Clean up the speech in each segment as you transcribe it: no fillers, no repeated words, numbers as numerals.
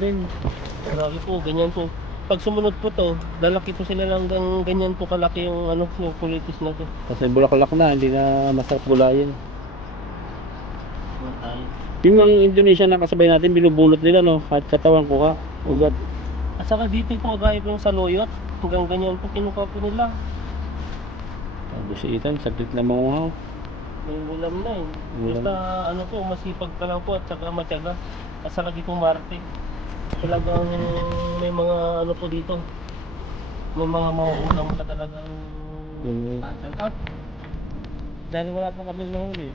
Green. Grabe po, ganyan po. Pag sumunod po to, lalaki po sila lang ganyan po kalaki yung ano, yung kulitis na to. Kasi bulaklak na, hindi na masarap gulayin. Matay. Yung mga Indonesia na kasabay natin, binubunot nila no, kahit katawan ko ka, ugat. At saka dito po, gaya po yung sa loyot, hanggang ganyan po kinuha po nila. Tapos si Ethan, saglit na manguhaw. May ulam na eh. Ulam. Basta ano po, masipag ka lang po at saka matyaga. At saka di po marte. Talagang may mga ano po dito. May mga mauulam ka talagang out. Dahil wala pa kami nahuli.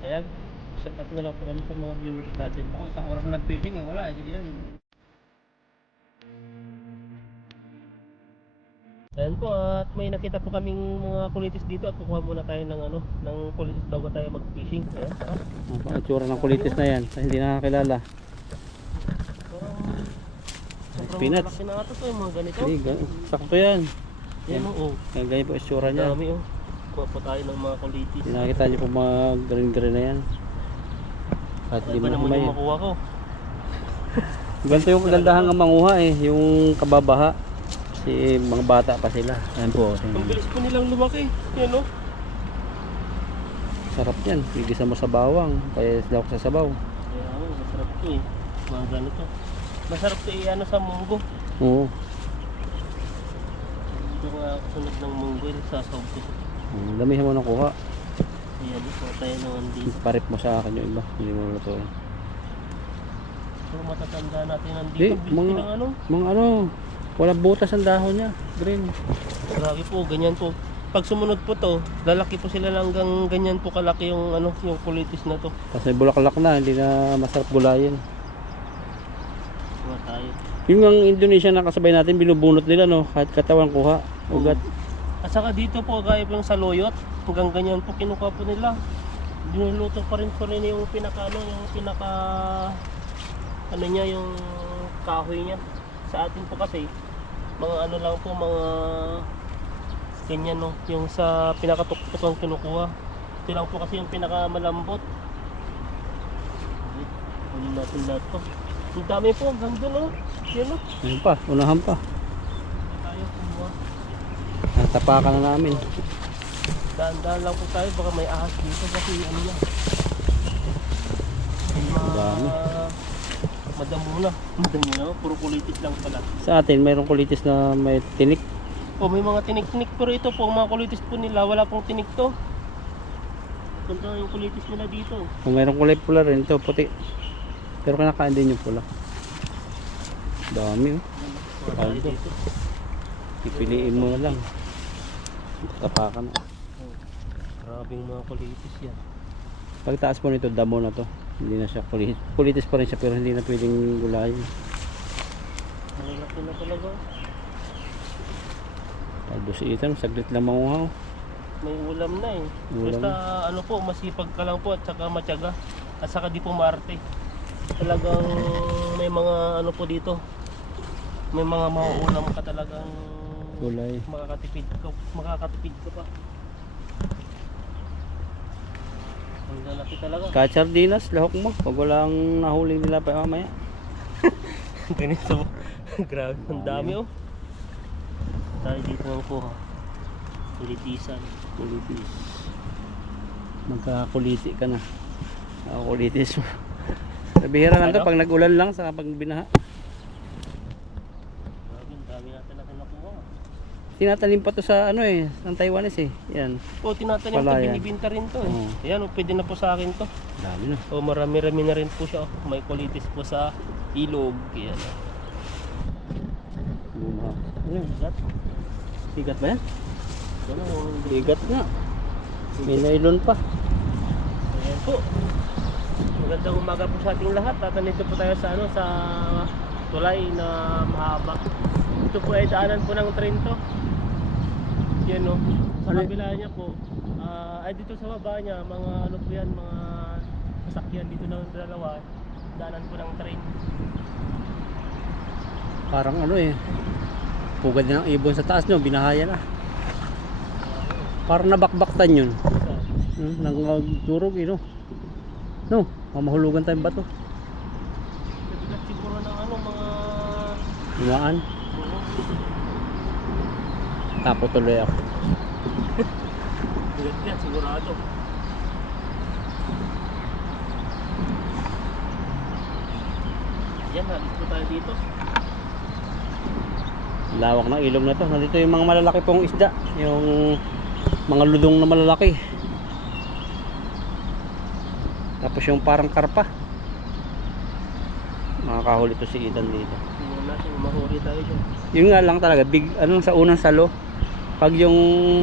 Ayan, set up na lang po kami sa mga viewers natin. Ako isang oras na nag-fishing eh, wala eh, yan. Ayan po, at may nakita po kaming mga kulitis dito at kukuha muna tayo ng ano, ng kulitis bago tayo mag-fishing. Ayan, tara. Ang itsura ng kulitis na yan, sa hindi nakakilala. Sobrang Peanuts. malaki na ito po yung mga ganito. Hindi, sakto yan. Yan o, Ganyan po itsura niya. dami o. Kuha po tayo ng mga kulitis. Nakita niyo po mga green na yan. At di Iba mo naman kumay. yung makuha ko. Ganito yung kagandahan ng manguha eh, yung kababaha. Kasi mga bata pa sila. Ayan po. Ang bilis po nilang lumaki. Yan o. Sarap yan. Igisa mo sa bawang. Kaya daw sa sabaw. Kaya ako, masarap to eh. Mga ganito. Masarap to eh, ano sa munggo. Oo. Dito nga sunod ng munggo yun sa sawb ko. Damihan mo ng kuha. Ayan, ito tayo naman dito. Parip mo sa akin yung iba. Hindi mo lutuin. Pero matatanda natin nandito. Di, Bilis mga- ng ano. Mga ano, walang butas ang dahon niya. Green. Grabe po, ganyan po. Pag sumunod po to, lalaki po sila lang ganyan po kalaki yung ano, yung kulitis na to. Kasi bulaklak na, hindi na masarap gulayin. Kuha tayo. Yung mga Indonesia na kasabay natin, binubunot nila no, kahit katawan kuha, ugat. At saka dito po, gaya po yung sa loyot, hanggang ganyan po kinuha po nila. Dinuluto pa rin yung pinaka ano, yung pinaka ano niya, yung kahoy niya. Sa atin po kasi, mga ano lang po, mga ganyan no, yung sa pinakatuktok ang kinukuha. Ito lang po kasi yung pinaka malambot. Kunin natin lahat po. Ang dami po, hanggang doon oh. Yan oh. Ayun pa, unahan pa. Tayo kumuha. Natapakan na namin. Daan-daan lang po tayo, baka may ahas dito kasi ano na. Dami. Madamo na. Madamo na, puro kulitis lang pala. Sa atin, mayroong kulitis na may tinik. O may mga tinik-tinik, pero ito po, mga kulitis po nila, wala pong tinik to. Ganda yung kulitis nila dito. Kung mayroong kulay pula rin, ito puti. Pero kinakain din yung pula. Dami oh. Wala tayo Aldo. dito. Pipiliin mo na lang. Tapakan na. Grabing mga kulitis yan. Pagtaas po nito, damo na to. Hindi na siya kulitis. Kulitis pa rin siya pero hindi na pwedeng gulayin. Malalaki na talaga. Tapos si Ethan, saglit lang manguhaw. May ulam na eh. Ulam. Basta ano po, masipag ka lang po at saka matyaga. At saka di po marte. Talagang may mga ano po dito. May mga mauulam ka talagang Gulay. makakatipid ka pa. Ang lalaki talaga. Kahit sardinas, lahok mo. Pag walang nahuli nila pa mamaya. Ganito. Grabe, ang dami oh. Tayo dito ng kuha. Kulitisan. Kulitis. Magkakuliti ka na. Kulitis mo. Nabihira lang to Ano? pag nag-ulan lang sa pag binaha. Grabe, ang dami natin nakuha. Tinatanim pa to sa ano eh, ng Taiwanese eh. Yan. O, tinatanim to, Palayan. binibinta rin to eh. Oo. Ayan, oh, pwede na po sa akin to. Dami na. O, marami-rami na rin po siya. Oh. May kulitis po sa ilog. Yan. Oh. Bumaha. Ano yun? Sigat. Sigat ba yan? Yan oh. Sigat nga. May nylon pa. Ayan po. Magandang umaga po sa ating lahat. At nandito po tayo sa ano, sa tulay na mahaba. Ito po ay daanan po ng train to. Yan o. Sa Ano? kabila niya po. Ay dito sa baba niya, mga ano po yan, mga sasakyan dito ng dalawa. Daanan po ng train. Parang ano eh. Pugad na ng ibon sa taas nyo, binahaya na. Parang nabakbaktan yun. Nangagdurog eh no. No, mamahulugan tayong bato. Nabigat siguro ng Dumaan. Tapo tuloy ako. Bigat yan, sigurado. Yan, halis po tayo dito. Lawak ng ilog na to. Nandito yung mga malalaki pong isda. Yung mga ludong na malalaki. Tapos yung parang karpa. Makakahuli to si Ethan dito. Tingnan natin, mahuli tayo dyan. Yun nga lang talaga, big, sa unang salo. Pag yung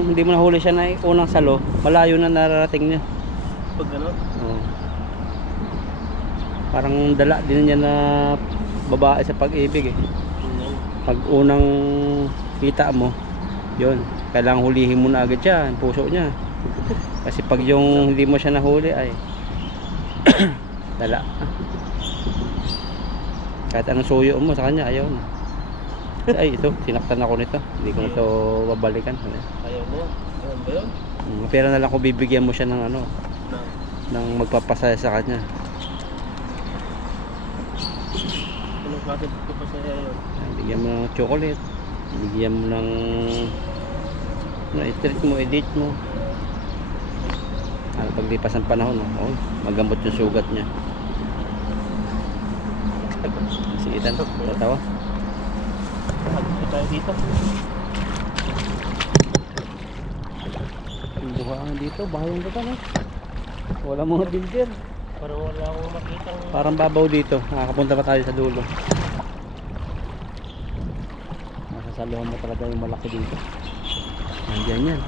hindi mo nahuli siya na unang salo, malayo na nararating niya. Pag gano'n, Oo. Parang dala din niya na babae sa pag-ibig eh. tingnan. Pag unang kita mo, yun, kailangan hulihin mo na agad siya, ang puso niya. Kasi pag yung hindi mo siya nahuli ay dala. Kahit anong suyo mo sa kanya, ayaw na. Ay, ito, sinaktan ako nito. Hindi ko na ito babalikan. Ayaw mo. Ayaw ba yun? Pera na lang kung bibigyan mo siya ng ano, Na. ng magpapasaya sa kanya. Anong klase ko pa sa'yo yun? Bigyan mo ng chocolate, bigyan mo ng i-treat mo, i-date mo. Ano, paglipas ng panahon, oh, magamot yung sugat niya. Si Ethan, tatawa. Halis po tayo dito. Yung buhaan dito, bahayang dito, no? Wala mga builder. Parang wala akong makitang... Parang babaw dito, nakakapunta pa tayo sa dulo. Masasaluhan mo talaga yung malaki dito. Nandiyan yan.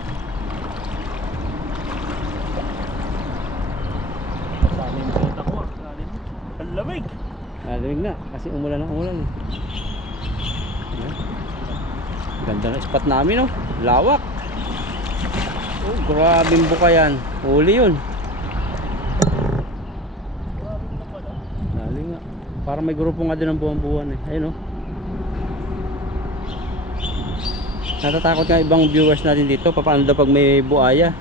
Kasama yung bota ko. Ang lamig. Nalamig na, kasi umulan ng umulan. Ayan. Ganda ng spot namin, no? Lawak. Oh, grabing buka yan. Huli yun. Grabe na pala. Dali nga. Parang may grupo nga din ng buwan-buwan eh. Ayun, oh. Natatakot nga ibang viewers natin dito. Paano daw pag may buaya?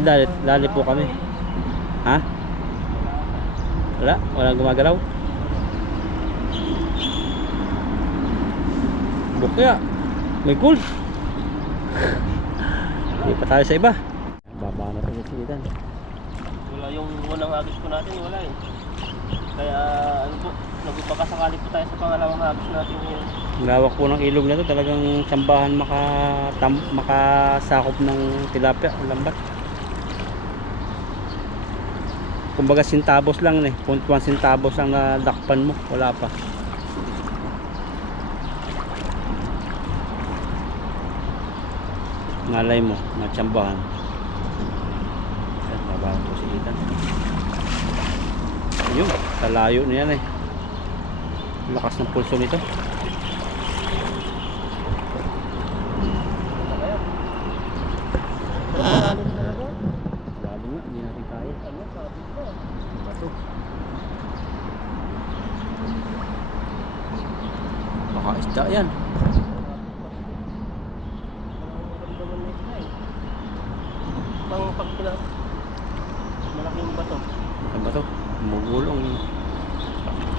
Dali po kami. Ha? Wala? Walang gumagalaw? Bukya. May gold. Hindi pa tayo sa iba. Baba na ito si Ethan. Wala yung unang hagis po natin, wala eh. Kaya ano po, nagpapakasakali po tayo sa pangalawang hagis natin ngayon. Lawak po ng ilog na to. Talagang sambahan makasakop ng tilapia, lambat. Kumbaga sintabos lang eh. 0.1 sintabos lang na dakpan mo. Wala pa. Ngalay mo, natsambahan. Ayan, babahan po si Ethan. Ayun, sa layo na yan eh. Lakas ng pulso nito. Lalo nga, hindi natin kaya. Ano, sabi ko. Bato. Baka isda yan. Pang pagpila. Malaking bato. Ano ba to? Mugulong.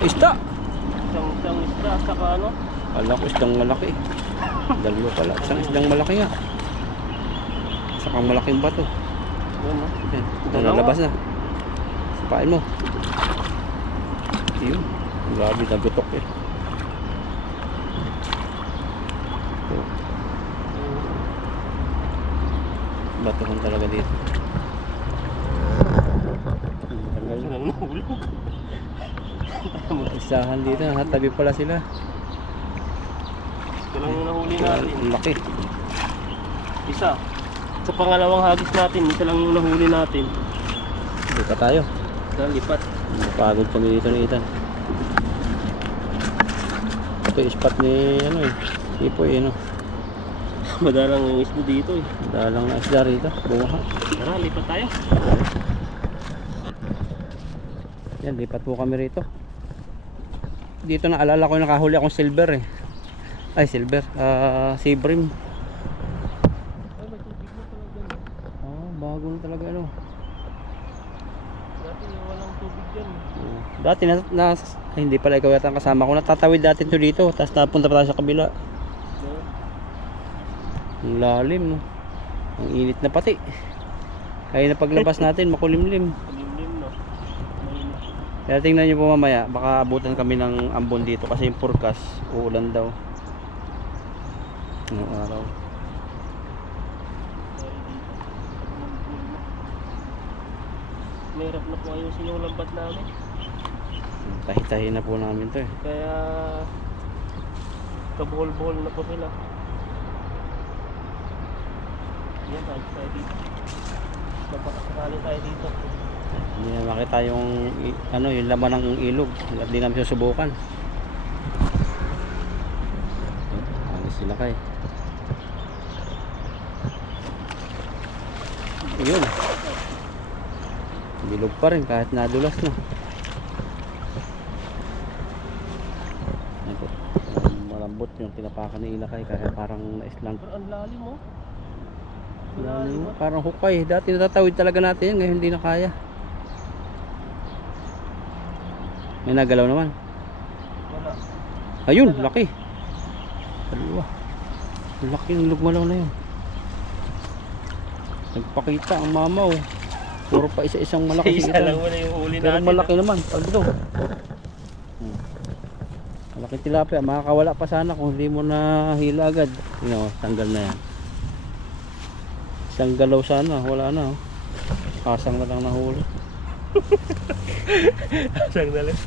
Isda! Isang isda, saka ano? Kala ko isdang malaki. Dalawa pala. Isang isdang malaki nga. Saka malaking bato. Yun, no? Yan. Dalawa. Nalabas na. Sapain mo. Yun. Grabe, nagutok eh. Oh, batuhan talaga dito. Tagal na. Ang nahulog. Isahan dito. Tabi pala sila. Ito lang yung nahuli natin. Ang laki. Isa. Sa pangalawang hagis natin, ito lang yung nahuli natin. Hindi pa tayo. Sa lipat. Napagod kami dito ni Ethan. Ito yung spot ni ano eh. Ipoy eh no. Madalang yung isda dito eh. Dalang na isda rito. Bumaha. Tara, lipat tayo. Yan, lipat po kami rito. Dito na alala ko nakahuli akong silver eh. Ay, silver. Sea bream. Ay, may tubig na pala dyan. Bago na talaga ano. Dati walang tubig dyan. Dati ay, hindi pala ikaw yata ang kasama ko. Natatawid dati to dito. Tapos napunta pa tayo sa kabila. Ang lalim. No? Ang init na pati. Kaya na paglabas natin makulimlim. Limlim, no? Mainit. Kaya tingnan nyo po mamaya. Baka abutan kami ng ambon dito. Kasi yung forecast uulan daw. Anong araw. Mahirap na po ayusin yung lambat namin. Tahi-tahi na po namin to eh. Kaya kabuhol-buhol na po sila. Yan, tayo dito. Magpakasakali tayo dito. Hindi na makita yung ano, yung laman ng ilog. Hindi namin susubukan. Alis sila kay. Yun. Bilog pa rin kahit nadulas na. Ito. Malambot yung tinapakan ni Ilakay kaya parang naislang. Pero ang lalim, mo. Parang hukay. Dati natatawid talaga natin yan. Ngayon hindi na kaya. May nagalaw naman. Wala. Ayun, laki. Dalawa. Laki ng lugmalaw na yun. Nagpakita ang mamaw. Puro pa isa-isang malaki. Isa lang wala yung huli Pero natin. malaki naman. Pag ito. Malaki tilapia. Makakawala pa sana kung hindi mo na hila agad. You know, tanggal na yan. Isang galaw sana. Wala na. Kasang na lang nahuli. Asang na lang.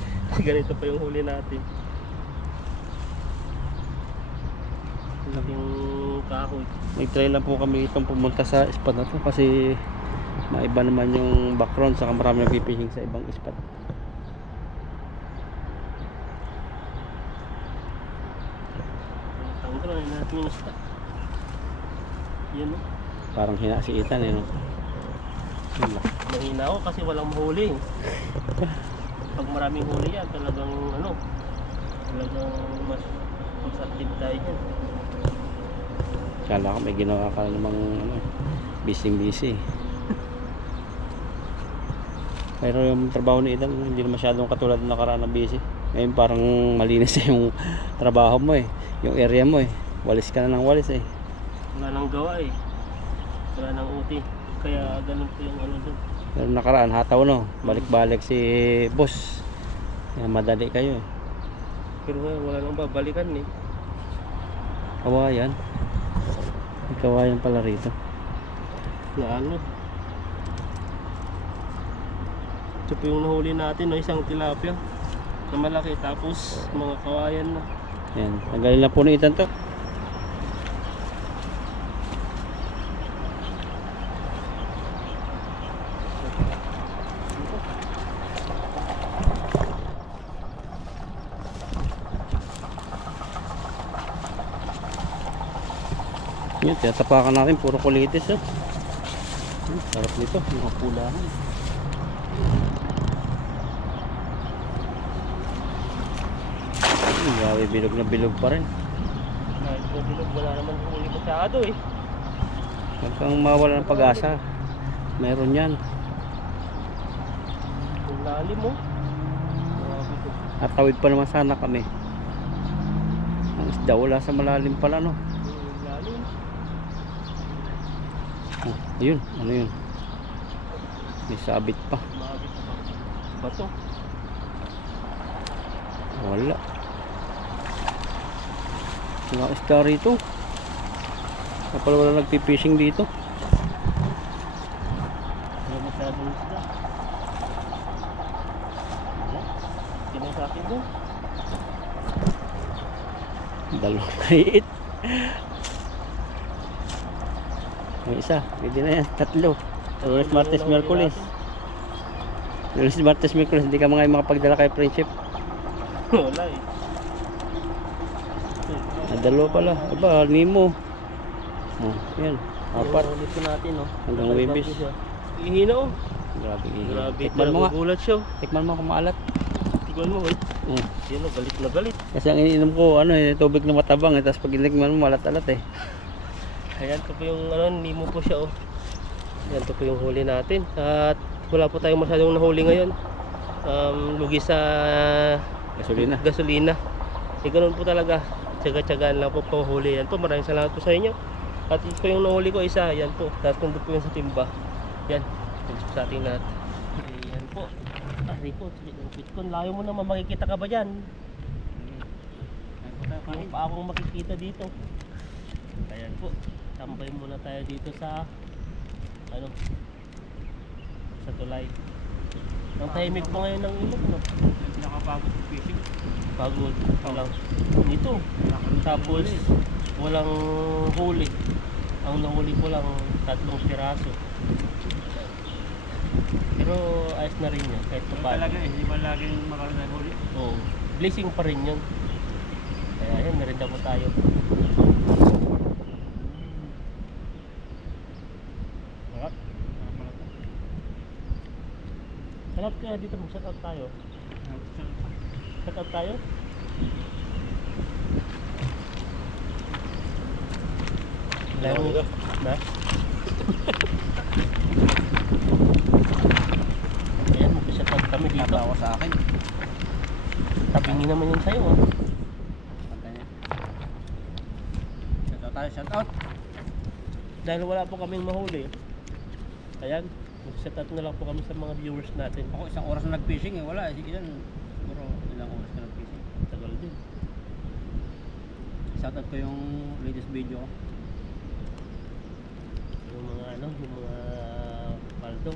Ganito pa yung huli natin. Laking kahoy. May try lang po kami itong pumunta sa spot na to kasi maiba naman yung background saka marami nagpipishing sa ibang spot. Tanggal na natin yung isda. Yan, no? Parang hina si Ethan eh, no? Mahina ako kasi walang mahuli. Pag maraming huli yan, talagang ano, talagang mas active tayo dyan. Kala ko may ginawa ka namang ano, busy. Pero yung trabaho ni Ethan hindi na masyadong katulad ng nakaraan na busy. Ngayon parang malinis na yung trabaho mo eh. Yung area mo eh. Walis ka na ng walis eh. Wala nang gawa eh. Wala nang uti. Kaya ganun po yung ano dun. Pero nakaraan hataw no. Balik-balik si boss. Kaya madali kayo eh. Pero ngayon wala nang babalikan eh. Kawayan. May kawayan pala rito. Na ano. Ito po yung nahuli natin, no? Isang tilapia na malaki, tapos mga kawayan na. Yan. Tanggalin na po ni Ethan to. Yan, tinatapakan natin puro kulitis oh. Sarap nito, mga pulahan. Grabe, bilog na bilog pa rin. Kahit po bilog, wala naman huli masyado eh. Huwag kang mawala ng pag-asa. Meron yan. Ang lalim mo. Grabe po. At tawid pa naman sana kami. Ang isda wala sa malalim pala no. Ang lalim. Oh, ayun, ano yun? May sabit pa. Mabit pa. Bato. Wala. Wala isda rito. Kapal wala nagpipishing dito. Wala masyadong isda. Wala. Kaya sa akin doon. Dalawang kaliit. May isa, pwede na yan, tatlo. Lunes, Martes, Miyerkules. Lunes, Martes, Miyerkules, hindi ka mga makapagdala kay friendship. Wala eh. Dalawa pala, aba, Nemo. Oh, yan, apat. Ulit ko natin, no? Hanggang Webis. Ihina, oh. Grabe, Grabe, tikman mo nga. nagugulat siya. Tikman mo kung maalat. Tikman mo, eh. Mm. Yan, oh, galit na galit. Kasi ang iniinom ko, ano, tubig na matabang, tapos pag inikman mo, malat-alat eh. Ayan, ito po yung, ano, Nemo po siya, oh. Ayan, ito po yung huli natin. At wala po tayong masyadong nahuli ngayon. lugi sa Gasolina. gasolina. Eh, ganun po talaga. Tsaga-tsagaan lang po panghuli. Yan po, maraming salamat po sa inyo. At ito yung nahuli ko isa, yan po. Tapos nandun po yan sa timba. Yan, thanks po sa ating lahat. Yan po. Ari po, Bitcoin, layo mo naman, makikita ka ba dyan? Yung pa akong makikita dito. Ayan po, tambay muna tayo dito sa ano, sa tulay. Ang tahimik po ngayon ng ilog, no? Nakapagod sa fishing. Pagod lang nito. Tapos walang huli. Ang nahuli ko lang 3 piraso. Pero ayos na rin yun kahit pa paano. Talaga eh, hindi ba laging makaroon ng huli? Oo, blessing pa rin yun. Kaya yan, merinda po tayo. Sarap. Sarap kaya dito mag-shout out tayo. Shout out tayo. Layo na. Ayan, mag-shout out kami dito. Tatawa sa akin. Tabingin naman yun sa'yo. Ah. Pantay niya. Shout out tayo, shout out. Dahil wala po kaming mahuli. Ayan, mag-shout out na lang po kami sa mga viewers natin. Ako isang oras na nag-fishing eh, wala. Ilan, siguro ilang oras na nag-fishing. Tagal din. Shout out ko yung latest video ko. Yung mga ano, yung mga paldo.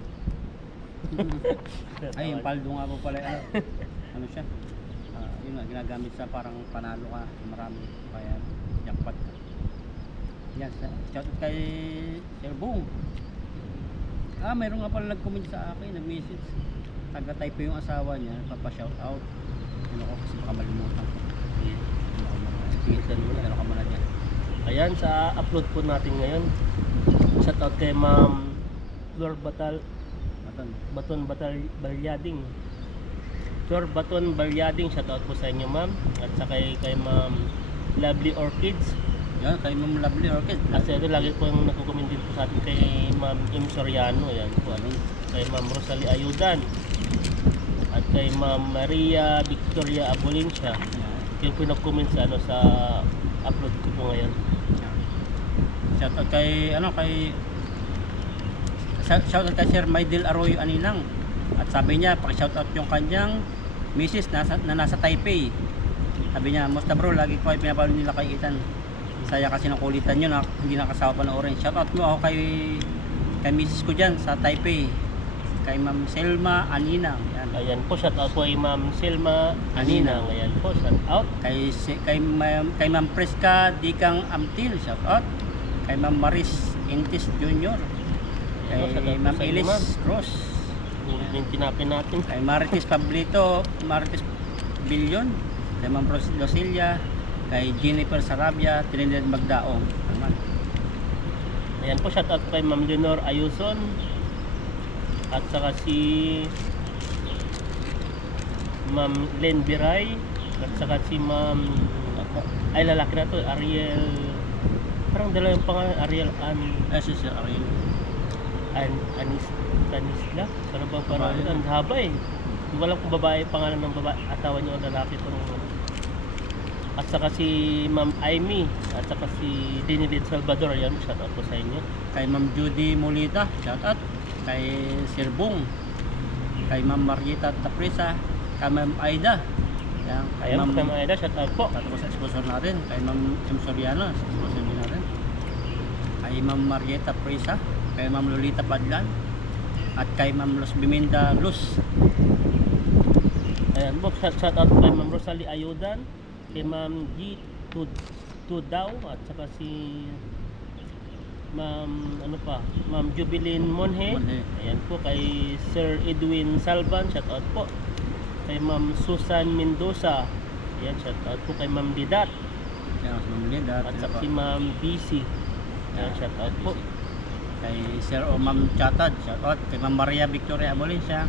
Ay, yung paldo nga po pala, ano siya? Yun nga, ginagamit sa parang panalo ka, marami, kaya jackpot ka. Yan, shout out kay Sir Bong. Mayroon nga pala nag-comment sa akin, nag-message. Taga-type yung asawa niya, papa-shout out. Ano ko, kasi baka malimutan ko. Sige, ano ka muna dyan. Ayan, sa upload po natin ngayon. Shout out kay Ma'am Flor Baton Balyading. Flor Baton Balyading, shout out po sa inyo, ma'am. At saka kay Ma'am Lovely Orchids. Yan, kay Ma'am Lovely Orchid. Kasi ito lagi po yung nagko-comment din po sa atin kay Ma'am Im Soriano. Ayan po, ano, kay Ma'am Rosalie Ayudan. At kay Ma'am Maria Victoria Abolincia. Yung po nag-comment sa, ano, sa upload ko po ngayon. Shout out kay shout out kay Sir Maydel Arroyo Aninang. At sabi niya, paki-shout out yung kanyang misis na nasa Taipei. Sabi niya, musta bro, lagi ko ay pinapalo nila kay Ethan. Saya kasi ng kulitan nyo na hindi nakasawa panoorin. Shout out mo ako kay misis ko dyan sa Taipei. Kay Ma'am Selma Aninang. Yan. Ayan po, shout out po kay Ma'am Selma Aninang. Ayan po, shout out. Kay Ma'am Preska Dikang Amtil, shout out. Kay Ma'am Maris Intis Jr. Kay Shout out po Ma'am sa inyo, Elis ma'am. Cross. Yung tinapin natin. Kay Marites Pablito, Marites Billion. Kay Ma'am Rosilia. Kay Jennifer Sarabia, Trinidad Magdaong. Naman. Ayan po, shout out kay Ma'am Leonor Ayuson. At saka si Ma'am Len Biray. At saka si Ma'am, ay lalaki na to, Ariel, parang dalawa yung pangalan, Ariel Si Sir Ariel. Tanisla. Ano ba parang Babae. ang haba eh. Hindi ko alam kung babae, pangalan ng babae, asawa niyo ang lalaki itong. At saka si Ma'am Amy, at saka si Dinilid Salvador. Ayan, shout out po sa inyo. Kay Ma'am Judy Molita, shout out. Kay Sir Bong. Kay Ma'am Marieta Tapresa. Kay Ma'am Aida. Yan. Kay Ayan Ma'am po, Ma'am Aida, shout out po. Tapos sa sponsor natin. Kay Ma'am M. Soriano, sa sponsor din natin. Kay Ma'am Marieta Presa. Kay Ma'am Lolita Padlan. At kay Ma'am Los Biminda Luz. Ayan po, shout out kay Ma'am Rosalie Ayudan, kay Ma'am G. Tudaw, at saka si Ma'am, ano pa, Ma'am Jubilin Monhe. Ayan po, kay Sir Edwin Salvan, shout out po. Kay Ma'am Susan Mendoza. Ayan, shout out po kay Ma'am Didat. Yan, si Ma'am Linda. At saka si Ma'am BC. Ayan, shout out po. Kay Sir o Ma'am Chatad, shout out. Kay Ma'am Maria Victoria Abolincia.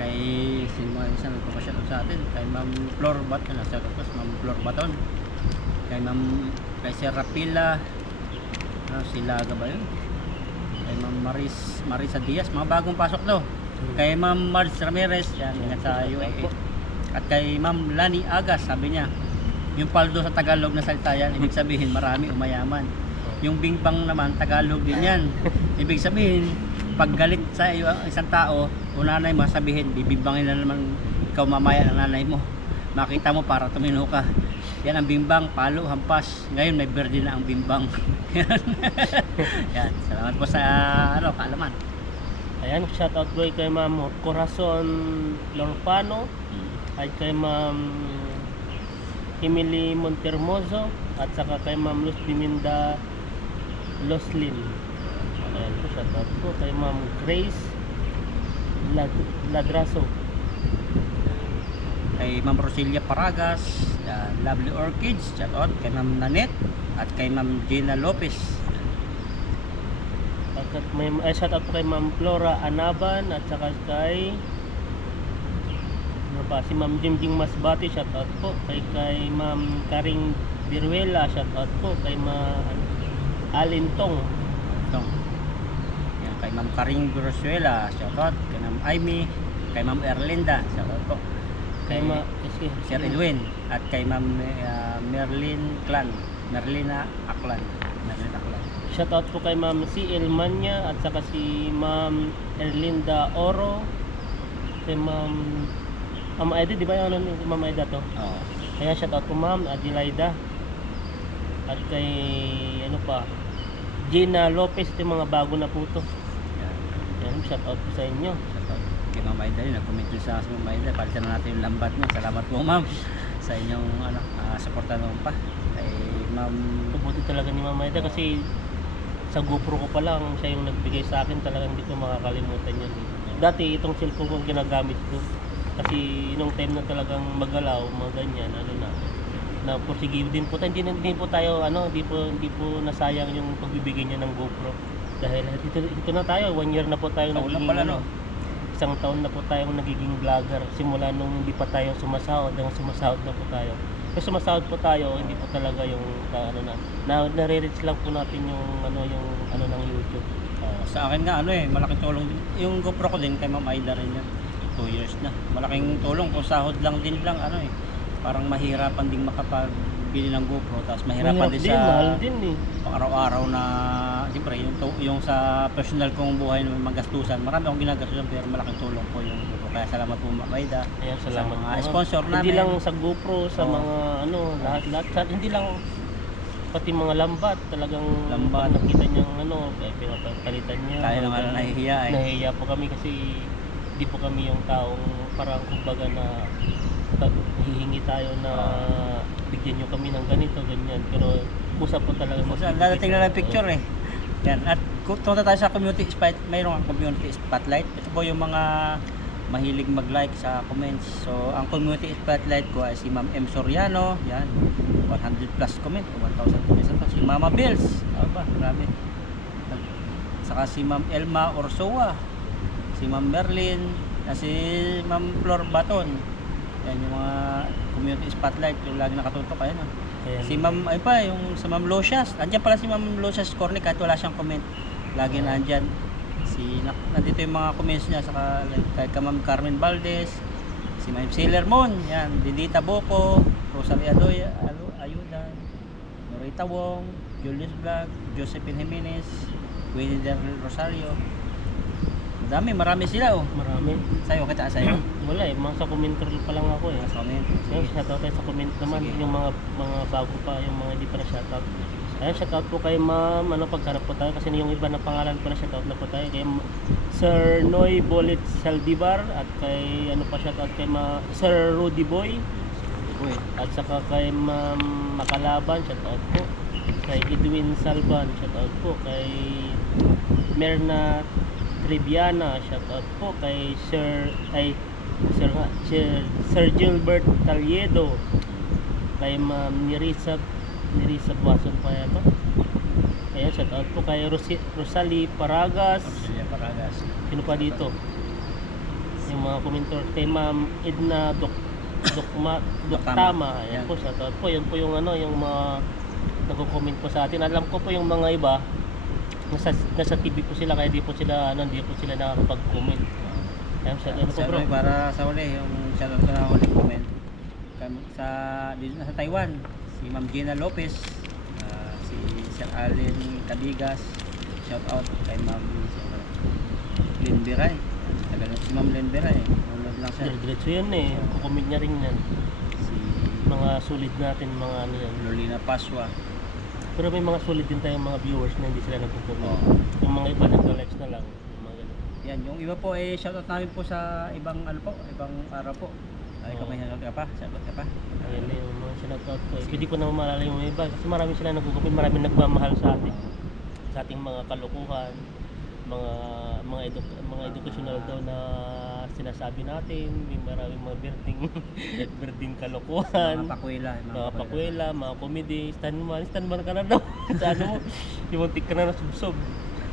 Kay sino mga isa nagpapashout out sa atin. Kay Ma'am Flor Baton, shout out po sa Ma'am Flor Baton. Kay Sir Rapila. Silaga ba yun? Kay Ma'am Marisa Diaz, mga bagong pasok daw. Kay Ma'am Marge Ramirez, yan, ingat sa UAE. At kay Ma'am Lani Agas, sabi niya, yung paldo sa Tagalog na salita yan, ibig sabihin marami umayaman. Yung bingbang naman, Tagalog din yan. Ibig sabihin, pag galit sa iyo ang isang tao, o nanay mo, sabihin, bibimbangin na naman ikaw mamaya ng nanay mo. Makita mo para tumino ka. Yan ang bimbang, palo, hampas. Ngayon may berde na ang bimbang. Yan. Yan. Salamat po sa kaalaman. Ayan, shoutout po kay Ma'am Corazon Lorfano at kay Ma'am Emily Montermoso at saka kay Ma'am Luz Biminda Loslin. Ayan po, shoutout po kay Ma'am Grace Ladraso. Kay Ma'am Rosilia Paragas, Lovely Orchids, shoutout kay Ma'am Nanette at kay Ma'am Gina Lopez. At may shoutout po kay Ma'am Flora Anaban at saka kay ano pa, si Ma'am Jimjing Masbati, shoutout po kay Ma'am Karing Biruela, shoutout po kay Ma'am Alintong. Ito. Yan, kay Ma'am Karing Biruela, shoutout kay Ma'am Aimee, kay Ma'am Erlinda, shoutout po. Kay Sir Edwin at kay Ma'am Merlina Aklan. Merlina Aklan. Shoutout po kay Ma'am C.L. Manya at saka si Ma'am Erlinda Oro, kay Ma'am Aida, di ba yung Ma'am Aida to? Oo. Kaya shoutout po Ma'am Adelaida at kay ano pa, Gina Lopez, ito yung mga bago na po to. Yan, shoutout po sa inyo. Shoutout kay Ma'am Aida, nag-comment din sa Ma'am Aida, palitan na natin yung lambat niya. Salamat po Ma'am sa inyong suporta noon pa. Kay Ma'am, Mabuti talaga ni Ma'am Aida kasi sa GoPro ko pa lang siya yung nagbigay sa akin, talagang hindi ko makakalimutan yun. Dati itong cellphone ko ginagamit ko kasi nung time na talagang magalaw, mga ganyan, na porsigido din po tayo, hindi po tayo hindi po nasayang yung pagbibigay niya ng GoPro dahil ito na tayo, 1 year na po tayo taon na nagiging pala, no? isang taon na po tayong nagiging vlogger simula nung hindi pa tayo sumasahod hanggang sumasahod na po tayo. Kasi sumasahod po tayo, hindi po talaga yung nare-reach lang po natin yung ng YouTube. Sa akin nga malaking tulong din. Yung GoPro ko din kay Ma'am Aida rin yan. 2 years na. Malaking tulong kung sahod lang din lang parang mahirapan ding makapabili ng GoPro, tapos mahirapan din sa mahal din eh. pang-araw-araw na siyempre yung sa personal kong buhay na magastusan. Marami akong ginagastusan pero malaking tulong po yung GoPro. Kaya salamat po Ma'am Aida. Ayan, salamat sa mga po. sponsor namin. Hindi lang sa GoPro, sa mga lahat, hindi lang pati mga lambat, talagang Lambat. pag nakita niyang pinapalitan niya. Tayo na nga nahihiya Nahihiya po kami kasi hindi po kami yung taong parang kumbaga na hihingi tayo na bigyan nyo kami ng ganito, ganyan. Pero kusa po talaga. Dadating na lang picture Yan. At kung tunta tayo sa community spotlight, mayroong community spotlight. Ito po yung mga mahilig mag-like sa comments. So, ang community spotlight ko ay si Ma'am M. Soriano. Yan. 100 plus comment. 1,000 comments ito. Si Mama Bills. Grabe. Saka si Ma'am Elma Orsoa. Si Ma'am Merlin. Si Ma'am Flor Baton. Yan yung mga community spotlight. Yung lagi nakatutok. Ayan Si Ma'am, yung sa Ma'am Locias. Andiyan pala si Ma'am Locias Cornic kahit wala siyang comment. Lagi na andyan. Nandito yung mga comments niya. Saka kay Ma'am Carmen Valdez. Si Ma'am Sailor Moon. Yan. Didita Boko. Rosalie Ayudan. Norita Wong. Julius Vlog. Josephine Jimenez. Winnie Del Rosario. Marami sila Marami. Sa'yo, sa'yo. Wala mga sa commenter pa lang ako Sa comment. Shoutout tayo sa comment naman. Sige. Yung mga bago pa, yung mga hindi pa na shoutout. Ayan, shoutout po kay Ma'am, pagharap po tayo kasi yung iba na pangalan pa na shoutout na po tayo. Kay Sir Noy Bolit Saldivar at kay shoutout kay Sir Rudy Boy. At saka kay Ma'am Makalaban, shoutout po. Kay Edwin Salban, shoutout po. Kay Merna Triviana, shoutout po. Kay Sir Gilbert Taliedo. Kay Ma'am Nirisa Buason pa yato. Ayan, shoutout po kay Rosalie Paragas. Sino pa dito? Yung mga komentor kay Ma'am Edna Doktama. Ayan po, shoutout po. Yan po yung yung mga nagko-comment po sa atin. Alam ko po yung mga iba nasa TV po sila kaya hindi po sila nakakapag-comment. Kaya sa ano po bro? Sabi para sa uli, yung shoutout ko na ulit comment. Sa, dito na sa Taiwan, si Ma'am Gina Lopez, si Sir Allen Cabigas, shoutout kay Ma'am Lynn Biray. Tagal na si Ma'am Lynn Biray. Nanonood lang siya. Diretso yan eh. Kukomment niya rin yan. Si Mga sulit natin, mga ano yan. Lolina Paswa. Pero may mga sulit din tayong mga viewers na hindi sila nagko-comment. Oo. Yung mga iba nag-likes na lang. Yung mga ganun. Yan, yung iba po eh shoutout namin po sa ibang ano po, ibang araw po. Ikaw Oo. may shoutout ka pa? Shoutout ka pa? Ayan na yung mga sinoutout ko. Eh, Hindi ko na maalala yung iba kasi marami sila nagko-comment, marami nagmamahal sa atin. Sa ating mga kalukuhan, mga educational daw na sinasabi natin, may maraming mga berding kalokohan. Mga pakwela. Mga pakwela, mga komedy, stand-man ka na daw. Sa ano mo, yung tik ka na nasubsob.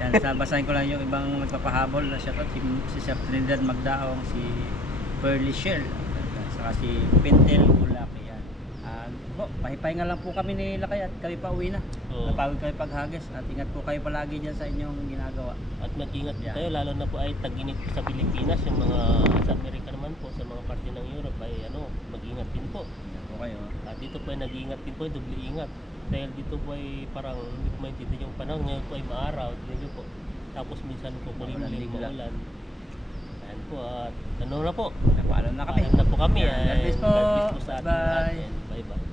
Yan, basahin ko lang yung ibang nagpapahabol na shoutout, si Sir Trinidad Magdaong, si Pearly Shell, saka si Pintel Bulaki. Yan. Pahipahinga lang po kami ni Lakay at kami pa uwi na. Oo. Napagod kami paghagis at ingat po kayo palagi dyan sa inyong ginagawa. At mag-ingat Yeah. kayo, lalo na po ay tag-init sa Pilipinas, yung mga sa Amerika naman po, sa mga parte ng Europe ay mag-ingat din po. Ingat po kayo. At dito po ay nag-iingat din po, doble ingat. Dahil dito po ay parang hindi ko maintindihan yung panahon, ngayon po ay maaraw, dito po. Tapos minsan po kulimlim, Bigla. maulan. Ayan po, at ano na po, Napaalam na kami. paalam na po kami. Yeah, God bless po. God bless po sa ating lahat. Bye. Bye bye.